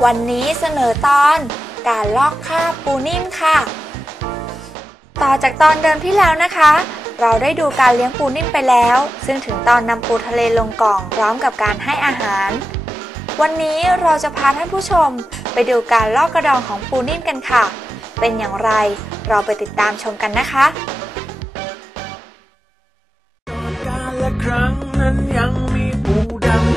วันนี้เสนอตอนการลอกคราบปูนิ่มค่ะต่อจากตอนเดิมที่แล้วนะคะเราได้ดูการเลี้ยงปูนิ่มไปแล้วซึ่งถึงตอนนำปูทะเลลงกล่องพร้อมกับการให้อาหารวันนี้เราจะพาท่านผู้ชมไปดูการลอกกระดองของปูนิ่มกันค่ะเป็นอย่างไรเราไปติดตามชมกันนะคะการละครั้งนั้นยังมีปูดำ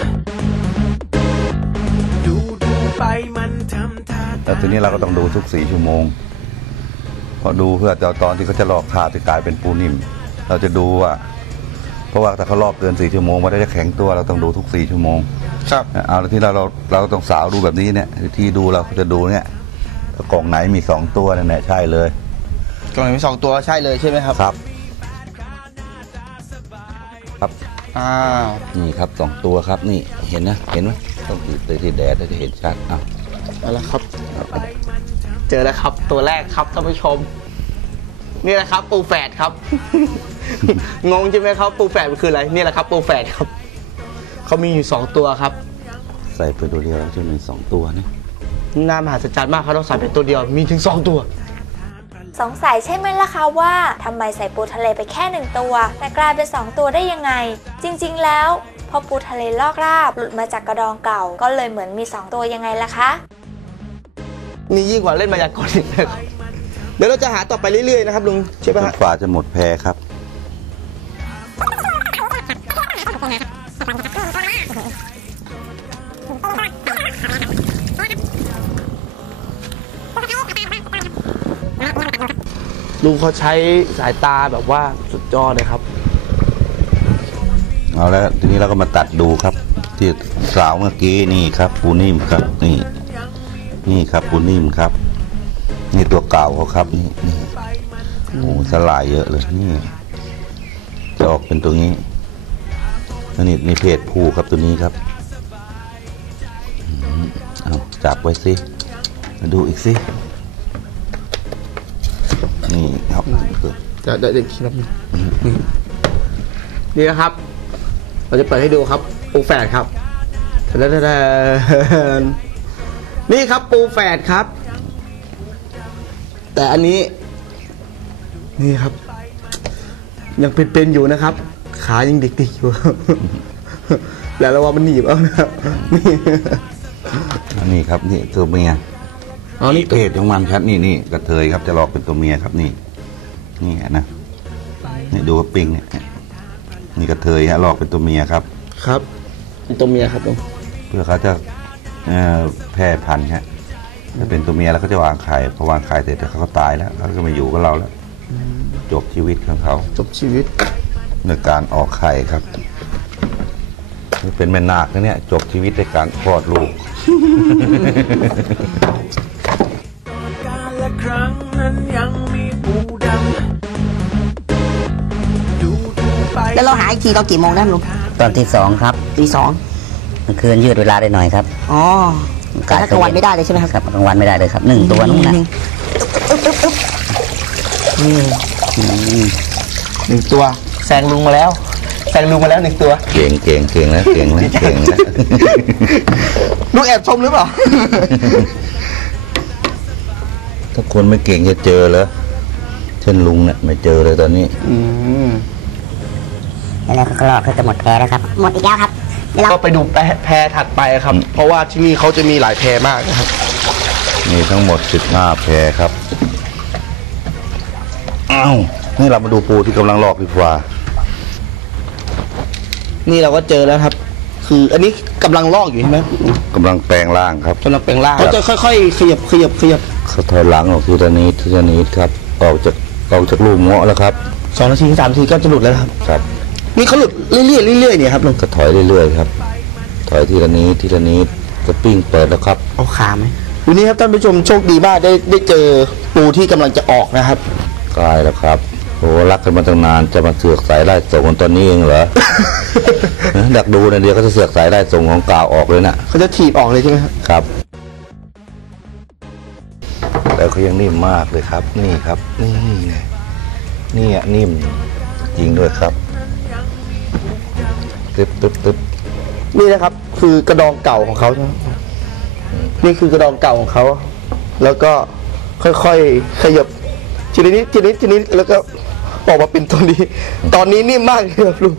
ดูไปมันทำท่าแต่ทีนี้เราก็ต้องดูทุก4 ชั่วโมงพอดูเพื่อตอนที่เขาจะลอกคราบที่กลายเป็นปูนิ่มเราจะดูว่าเพราะว่าถ้าเขาลอกเกิน4 ชั่วโมงมันได้จะแข็งตัวเราต้องดูทุก4 ชั่วโมงครับเอาแล้วที่เราต้องสาวดูแบบนี้เนี่ยที่ดูเราจะดูเนี่ยกล่องไหนมี2 ตัวนั่นแหละใช่เลยกล่องไหนมี2 ตัวใช่เลยใช่ไหมครับครับนี่ครับ2 ตัวครับนี่เห็นนะเห็นไหมต้องติดที่แดดจะเห็นชัดเอาละครับเจอแล้วครับตัวแรกครับท่านผู้ชมนี่แหละครับปูแฝดครับ งงใช่ไหมครับปูแฝดมันคืออะไรนี่แหละครับปูแฝดครับเขามีอยู่2 ตัวครับใส่เป็นตัวเดียวแล้วจะมี2 ตัวนี่น่ามหัศจรรย์มากเขาต้องใส่เป็นตัวเดียวมีถึง2 ตัวสงสัยใช่ไหมล่ะคะว่าทำไมใส่ปูทะเลไปแค่1 ตัวแต่กลายเป็น2 ตัวได้ยังไงจริงๆแล้วพอปูทะเลลอกคราบหลุดมาจากกระดองเก่าก็เลยเหมือนมี2 ตัวยังไงล่ะคะนี่ยิ่งกว่าเล่นมายากลอีกนะครับเดี๋ยวเราจะหาต่อไปเรื่อยๆนะครับลุงใช่ไหมครับฝ่าจะหมดแพครับลุงเขาใช้สายตาแบบว่าสุดยอดเลยครับเอาแล้วทีนี้เราก็มาตัดดูครับที่สาวเมื่อกี้นี่ครับปูนิ่มครับนี่ครับปูนิ่มครับนี่ตัวเก่าเขาครับนี่โอ้สลายเยอะเลยนี่จะออกเป็นตัวนี้นี่เพศผู้ครับตัวนี้ครับเอาจับไว้สิมาดูอีกสินี่ครับจะเด็กครับนี่นะครับเราจะเปิดให้ดูครับปูแฝดครับนี่ครับปูแฝดครับแต่อันนี้นี่ครับยังเป็นอยู่นะครับขายังเด็กๆอยู่แล้วเราว่ามันหนีบเอานะครับนี่ครับนี่ตัวเมียนี่เพศของมันครับนี่กระเทยครับจะลอกเป็นตัวเมียครับนี่นะนี่ดูปิงเนี่ยนี่กระเทยฮะลอกเป็นตัวเมียครับครับเป็นตัวเมียครับเพื่อเขาจะแพร่พันธุ์ฮะถ้าเป็นตัวเมียแล้วเขาจะวางไข่พอวางไข่เสร็จเขาก็ตายแล้วเขาก็มาอยู่กับเราแล้วจบชีวิตของเขาจบชีวิตในการออกไข่ครับเป็นแม่นาคนะเนี่ยจบชีวิตในการคลอดลูกการละครั้งนั้นยังมีปูดำแล้วเราหาอีกทีเรากี่โมงได้ลุงตอนที่2ครับตี 2 กลางคืนยืดเวลาได้หน่อยครับอ๋อแต่ถ้ากลางวันไม่ได้เลยใช่ไหมครับกลางวันไม่ได้เลยครับ1 ตัวนู่นนะ 1 ตัวแซงลุงมาแล้ว1 ตัวเก่งแล้วลุงแอบชมหรือเปล่าถ้าคนไม่เก่งจะเจอเหรอเช่นลุงเนี่ยไม่เจอเลยตอนนี้แล้วก็รอเขาจะหมดแพแล้วครับหมดอีกแล้วครับก็ไปดูแพถัดไปครับเพราะว่าที่นี่เขาจะมีหลายแพมากนะครับมีทั้งหมด15 แพครับอ้าวนี่เรามาดูปูที่กำลังลอกดีกว่านี่เราก็เจอแล้วครับคืออันนี้กำลังลอกอยู่ใช่ไหมกำลังแปลงร่างครับกำลังแปลงร่างเขาจะค่อยๆขยับเขาถอยหลังออกทีละนิดครับออกจากลูกเงาะแล้วครับ 2 นาที 3 นาทีก็จะหลุดแล้วครับนี่เขาหลุดเรื่อยเนี่ยครับลุงก็ถอยเรื่อยๆครับถอยทีละนิดจะปิ้งเปิดแล้วครับเอาขาไหมวันนี้ครับท่านผู้ชมโชคดีมากได้เจอปูที่กำลังจะออกนะครับกลายแล้วครับโอ้รักกันมาตั้งนานจะมาเสือกสายไล่ส่งตอนนี้เองเหรอ ดักดูนะเดียวก็จะเสือกสายไล่ส่งของกาวออกเลยนะเขาจะถีบออกเลยใช่ไหมครับแต่เขายังนิ่มมากเลยครับนี่ครับนี่นิ่มจริงด้วยครับตึ๊บนี่นะครับคือกระดองเก่าของเขาใช่ไหมนี่คือกระดองเก่าของเขาแล้วก็ค่อยๆขยับทีละนิดทีละนิดทีละนิดแล้วก็ออกมาเป็นตัวนี้ ตอนนี้นิ่มมากเลยครับลุง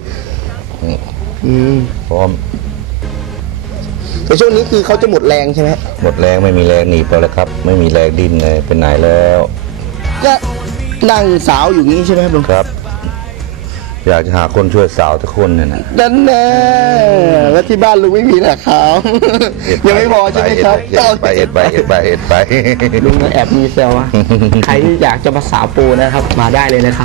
พร้อมแต่ช่วงนี้คือเขาจะหมดแรงใช่ไหมหมดแรงไม่มีแรงหนีบแล้วครับ ไม่มีแรงดิ้นเลยเป็นไหนแล้วก็นั่งสาวอยู่งี้ใช่ไหมครับลุงครับ อยากจะหาคนช่วยสาวทุกคนเนี่ยนะนั่นแน่แล้วที่บ้านลุงไม่มีนะครับ ยังไม่พอใช่ไหมครับเอ็ดไปลุงแอบมีเซลอะใครที่อยากจะมาสาวปูนะครับ มาได้เลยนะครับ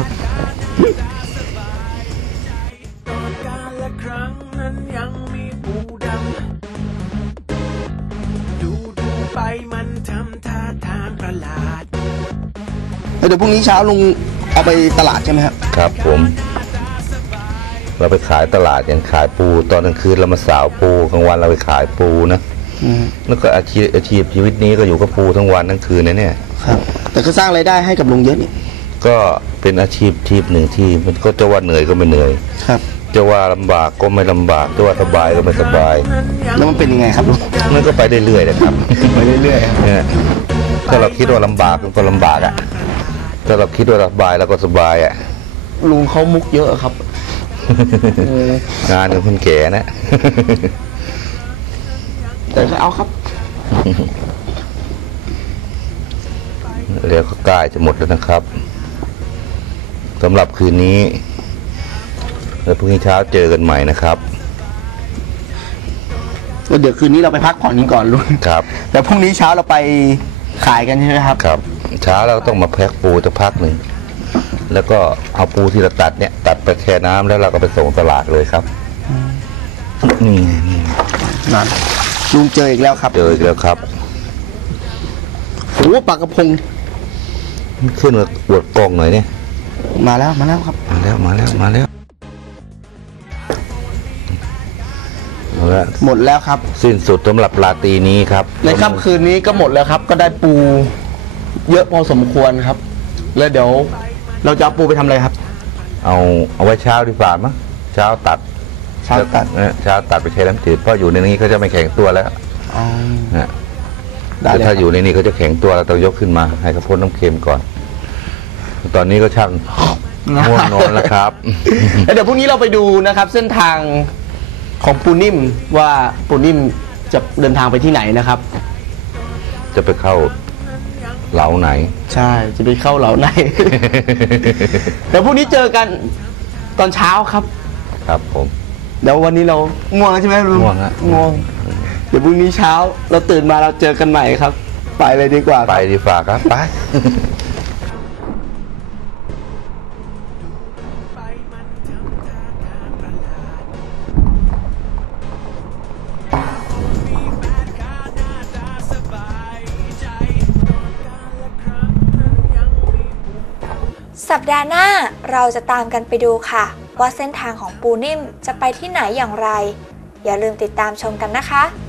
การละครั้งนั้นยังมีปูดำดูไปมันทำท่าทางประหลาดเดี๋ยวพรุ่งนี้เช้าลุงเอาไปตลาดใช่ไหมครับครับผม เราไปขายตลาดอย่างขายปูตอนกลางคืนเรามาสาวปูกลางวันเราไปขายปูนะแล้วก็อาชีพชีวิตนี้ก็อยู่กับปูทั้งวันทั้งคืนนะเนี่ยครับ แต่ก็สร้างรายได้ให้กับลุงเยอะนี่ก็เป็นอาชีพหนึ่งที่มันก็จะว่าเหนื่อยก็ไม่เหนื่อยครับจะว่าลำบากก็ไม่ลำบากจะว่าสบายก็ไม่สบายแล้วมันเป็นยังไงครับลุงมันก็ไปเรื่อยๆนะครับไปเรื่อยๆเนี่ยถ้าเราคิดว่าลำบากมันก็ลำบากอ่ะถ้าเราคิดว่าสบายแล้วก็สบายอ่ะลุงเขามุกเยอะครับงานของคนแก่นะแต่ก็เอาครับเรียกก็ใกล้จะหมดแล้วนะครับสำหรับคืนนี้แล้วพรุ่งนี้เช้าเจอกันใหม่นะครับเดี๋ยวคืนนี้เราไปพักผ่อนกันก่อนลุงครับแต่พรุ่งนี้เช้าเราไปขายกันใช่ไหมครับครับ เช้าเราต้องมาแพ็คปูจะพักหนึ่งแล้วก็เอาปูที่เราตัดเนี่ย ตัดไปแช่น้ำแล้วเราก็ไปส่งตลาดเลยครับนี่นั่นลุงเจออีกแล้วครับเจออีกแล้วครับโอ้ปลากระพงขึ้นมาอวดกล้องหน่อยเนี่ยมาแล้วครับมาแล้วเอาละหมดแล้วครับสิ้นสุดสำหรับราตรีนี้ครับในค่ำคืนนี้ก็หมดแล้วครับ ก็ได้ปูเยอะพอสมควรครับ แล้วเดี๋ยวเราจะเอาปูไปทำอะไรครับเอาไว้เช้าดีกว่ามั้งเช้าตัดเช้าตัดเช้าตัดไปใช้น้ำจืดเพราะอยู่ในนี้เขาจะไม่แข็งตัวแล้วอ๋อนะได้แต่เลยถ้าครับอยู่ในนี้เขาจะแข็งตัวเราต้องยกขึ้นมาให้เขาพ้นน้ำเค็มก่อน ตอนนี้ก็ช่างง่วงนอนแล้วครับแล้วเดี๋ยวพรุ่งนี้เราไปดูนะครับ เส้นทางของปูนิ่มว่าปูนิ่มจะเดินทางไปที่ไหนนะครับจะไปเข้าเหลาไหนใช่จะไปเข้าเหล่าไหน เดี๋ยวพรุ่งนี้เจอกันตอนเช้าครับครับผมเดี๋ยววันนี้เราง่วงแล้วใช่ไหมลุงง่วงฮะง่วงเดี๋ยวพรุ่งนี้เช้าเราตื่นมาเราเจอกันใหม่ครับ ไปเลยดีกว่าครับไปดีฝ่าครับไปสัปดาห์หน้าเราจะตามกันไปดูค่ะ ว่าเส้นทางของปูนิ่มจะไปที่ไหนอย่างไร อย่าลืมติดตามชมกันนะคะ